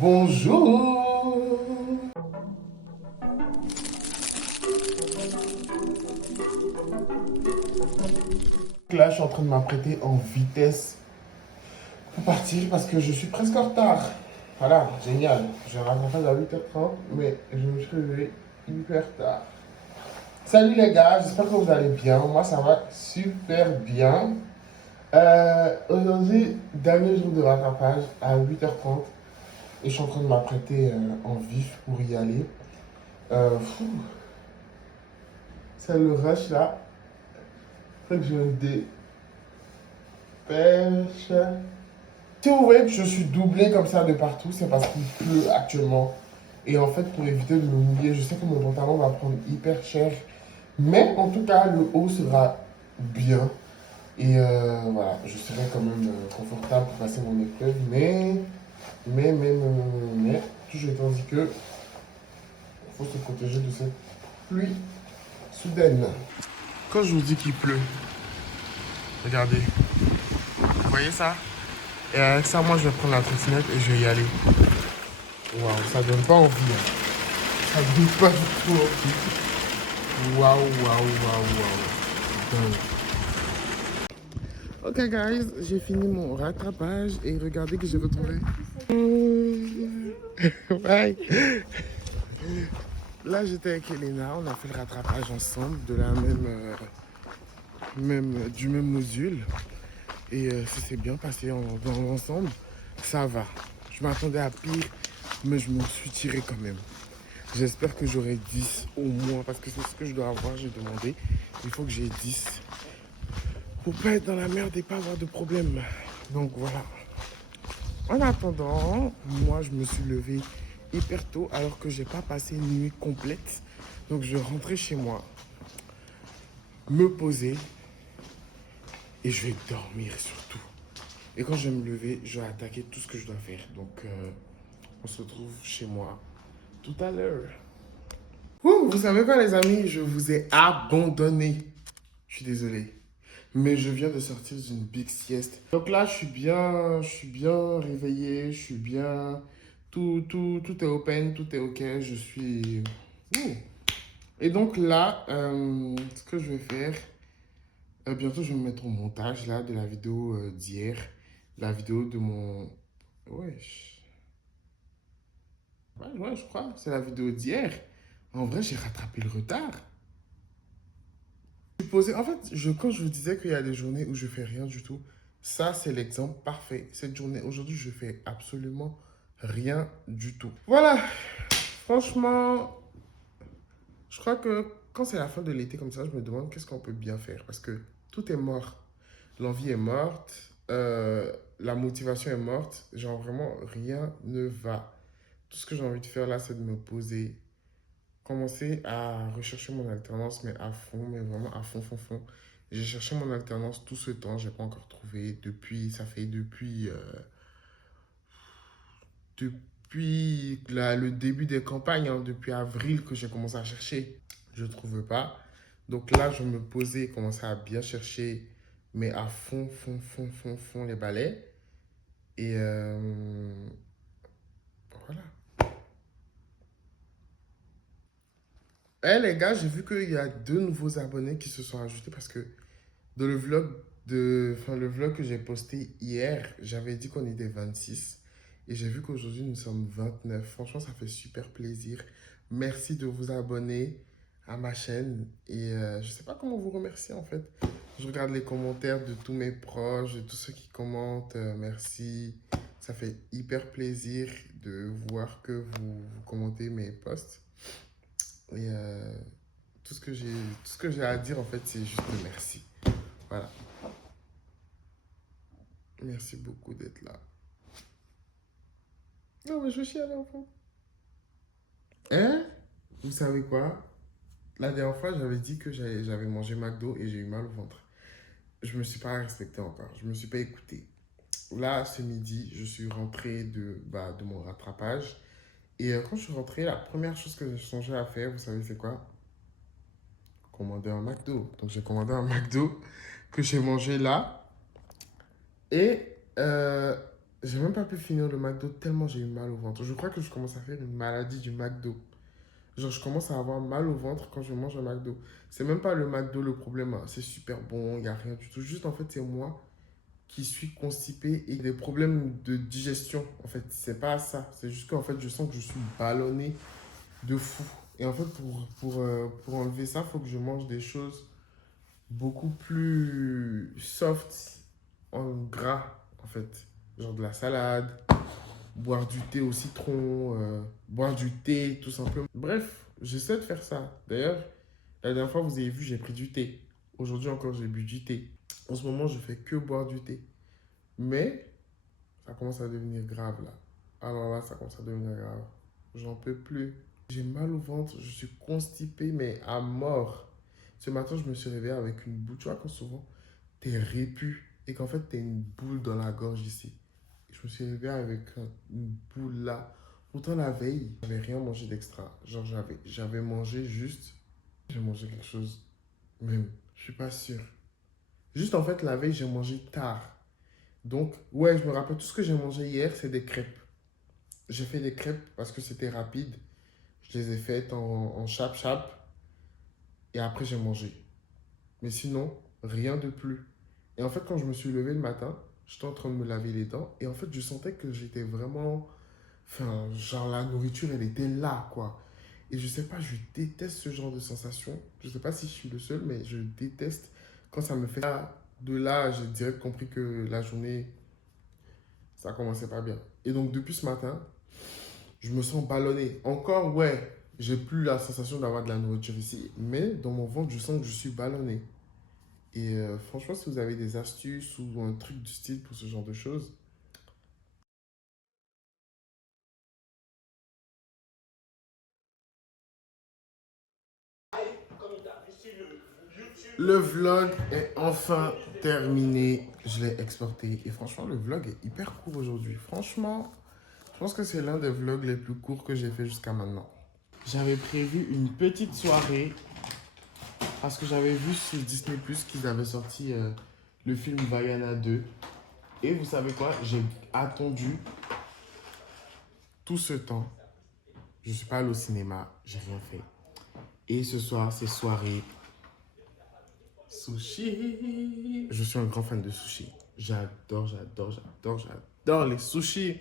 Bonjour. Là, je suis en train de m'apprêter en vitesse pour partir parce que je suis presque en retard. Voilà, génial. J'ai un rattrapage à 8h30, mais je me suis réveillé hyper tard. Salut les gars, j'espère que vous allez bien. Moi, ça va super bien. Aujourd'hui, dernier jour de rattrapage à 8h30 et je suis en train de m'apprêter en vif pour y aller. Fou, c'est le rush là. Faut que je me dépêche. Si vous voyez que je suis doublé comme ça de partout, c'est parce qu'il pleut actuellement. Et en fait, pour éviter de me mouiller, je sais que mon pantalon va prendre hyper cher. Mais en tout cas, le haut sera bien. Et voilà, je serai quand même confortable pour passer mon épreuve. Mais, toujours étant dit que il faut se protéger de cette pluie soudaine. Quand je vous dis qu'il pleut, regardez, vous voyez ça? Et avec ça, moi, je vais prendre la trottinette et je vais y aller. Waouh, ça donne pas envie. Hein. Ça donne pas du tout envie. Waouh, waouh, waouh, waouh. Ok, guys, j'ai fini mon rattrapage et regardez que j'ai retrouvé. Bye. Là, j'étais avec Elena, on a fait le rattrapage ensemble de la du même module. Et ça s'est bien passé dans l'ensemble. Ça va. Je m'attendais à pire, mais je m'en suis tiré quand même. J'espère que j'aurai 10 au moins, parce que c'est ce que je dois avoir, j'ai demandé. Il faut que j'ai 10 pour pas être dans la merde et pas avoir de problème. Donc voilà. En attendant, moi je me suis levé hyper tôt alors que j'ai pas passé une nuit complète. Donc je rentrais chez moi, me poser et je vais dormir surtout. Et quand je vais me lever, je vais attaquer tout ce que je dois faire. Donc on se retrouve chez moi tout à l'heure. Ouh, vous savez quoi les amis, je vous ai abandonné. Je suis désolé. Mais je viens de sortir d'une big sieste. Donc là, je suis bien réveillé, je suis bien. Tout est open, tout est ok, je suis. Ouh. Et donc là, ce que je vais faire, bientôt je vais me mettre au montage là de la vidéo d'hier. La vidéo de mon. Ouais, ouais, je crois, c'est la vidéo d'hier. En vrai, j'ai rattrapé le retard. En fait, quand je vous disais qu'il y a des journées où je fais rien du tout, ça c'est l'exemple parfait. Cette journée, aujourd'hui, je fais absolument rien du tout. Voilà, franchement, je crois que quand c'est la fin de l'été comme ça, je me demande qu'est-ce qu'on peut bien faire parce que tout est mort. L'envie est morte, la motivation est morte, genre vraiment rien ne va. Tout ce que j'ai envie de faire là, c'est de me poser, commencer à rechercher mon alternance, mais à fond, mais vraiment à fond, fond, fond. J'ai cherché mon alternance tout ce temps, j'ai pas encore trouvé. Ça fait depuis le début des campagnes, hein, depuis avril que j'ai commencé à chercher. Je ne trouve pas. Donc là, je me posais, commençais à bien chercher, mais à fond, fond, fond, fond, fond les balais. Et voilà. Eh les gars, j'ai vu qu'il y a 2 nouveaux abonnés qui se sont ajoutés parce que dans le vlog que j'ai posté hier, j'avais dit qu'on était 26 et j'ai vu qu'aujourd'hui nous sommes 29. Franchement, ça fait super plaisir. Merci de vous abonner à ma chaîne et je sais pas comment vous remercier en fait. Je regarde les commentaires de tous mes proches, de tous ceux qui commentent. Merci. Ça fait hyper plaisir de voir que vous commentez mes posts. Et tout ce que j'ai à dire en fait, c'est juste merci. Voilà. Merci beaucoup d'être là. Non, mais je veux chialer, enfant. Hein? Vous savez quoi? La dernière fois, j'avais dit que j'avais mangé McDo et j'ai eu mal au ventre. Je me suis pas respecté encore. Je me suis pas écouté. Là, ce midi, je suis rentré de mon rattrapage. Et quand je suis rentré, la première chose que j'ai songé à faire, vous savez, c'est quoi? Commander un McDo. Donc, j'ai commandé un McDo que j'ai mangé là. Et J'ai même pas pu finir le McDo tellement j'ai eu mal au ventre. Je crois que je commence à faire une maladie du McDo. Genre, je commence à avoir mal au ventre quand je mange un McDo. C'est même pas le McDo le problème, hein. C'est super bon, il n'y a rien du tout. Juste, en fait, c'est moi qui suis constipé et des problèmes de digestion. En fait, c'est pas ça. C'est juste qu'en fait, je sens que je suis ballonné de fou. Et en fait, pour enlever ça, il faut que je mange des choses beaucoup plus soft en gras, en fait. Genre de la salade, boire du thé au citron, boire du thé, tout simplement. Bref, j'essaie de faire ça. D'ailleurs, la dernière fois, vous avez vu, j'ai pris du thé. Aujourd'hui encore, j'ai bu du thé. En ce moment, je fais que boire du thé. Mais ça commence à devenir grave là. Alors là, ça commence à devenir grave. J'en peux plus. J'ai mal au ventre, je suis constipé, mais à mort. Ce matin, je me suis réveillé avec une boule. Tu vois, quand souvent, t'es répu et qu'en fait, t'as une boule dans la gorge ici. Je me suis réveillé avec une boule là. Pourtant, la veille, j'avais rien mangé d'extra. Genre, j'avais mangé juste. J'ai mangé quelque chose, même. Je suis pas sûr. Juste en fait, la veille, j'ai mangé tard. Donc, ouais, je me rappelle, tout ce que j'ai mangé hier, c'est des crêpes. J'ai fait des crêpes parce que c'était rapide. Je les ai faites en chap-chap et après j'ai mangé. Mais sinon, rien de plus. Et en fait, quand je me suis levé le matin, j'étais en train de me laver les dents et en fait, je sentais que j'étais vraiment. Enfin, genre la nourriture, elle était là, quoi. Et je sais pas, je déteste ce genre de sensation. Je sais pas si je suis le seul, mais je déteste quand ça me fait ça. De là, j'ai direct compris que la journée, ça commençait pas bien. Et donc, depuis ce matin, je me sens ballonné. Encore, ouais, j'ai plus la sensation d'avoir de la nourriture ici, mais dans mon ventre, je sens que je suis ballonné. Et franchement, si vous avez des astuces ou un truc du style pour ce genre de choses, le vlog est enfin terminé. Je l'ai exporté. Et franchement, le vlog est hyper court aujourd'hui. Franchement, je pense que c'est l'un des vlogs les plus courts que j'ai fait jusqu'à maintenant. J'avais prévu une petite soirée parce que j'avais vu sur Disney Plus qu'ils avaient sorti le film Vaiana 2. Et vous savez quoi? J'ai attendu tout ce temps. Je ne suis pas allé au cinéma, j'ai rien fait. Et ce soir, c'est soirée sushi. Je suis un grand fan de sushi. J'adore les sushis.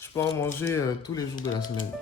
Je peux en manger tous les jours de la semaine.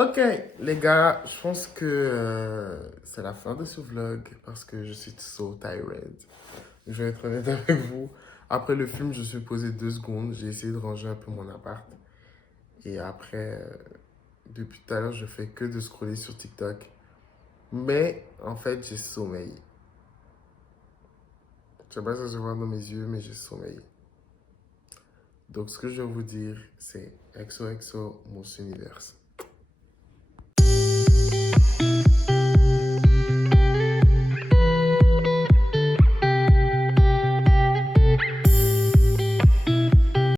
Ok, les gars, je pense que c'est la fin de ce vlog parce que je suis so tired. Je vais être honnête avec vous. Après le film, je suis posé 2 secondes. J'ai essayé de ranger un peu mon appart. Et après, depuis tout à l'heure, je fais que de scroller sur TikTok. Mais en fait, j'ai sommeil. Je sais pas si ça se voit dans mes yeux, mais j'ai sommeil. Donc, ce que je vais vous dire, c'est XOXO, mon univers.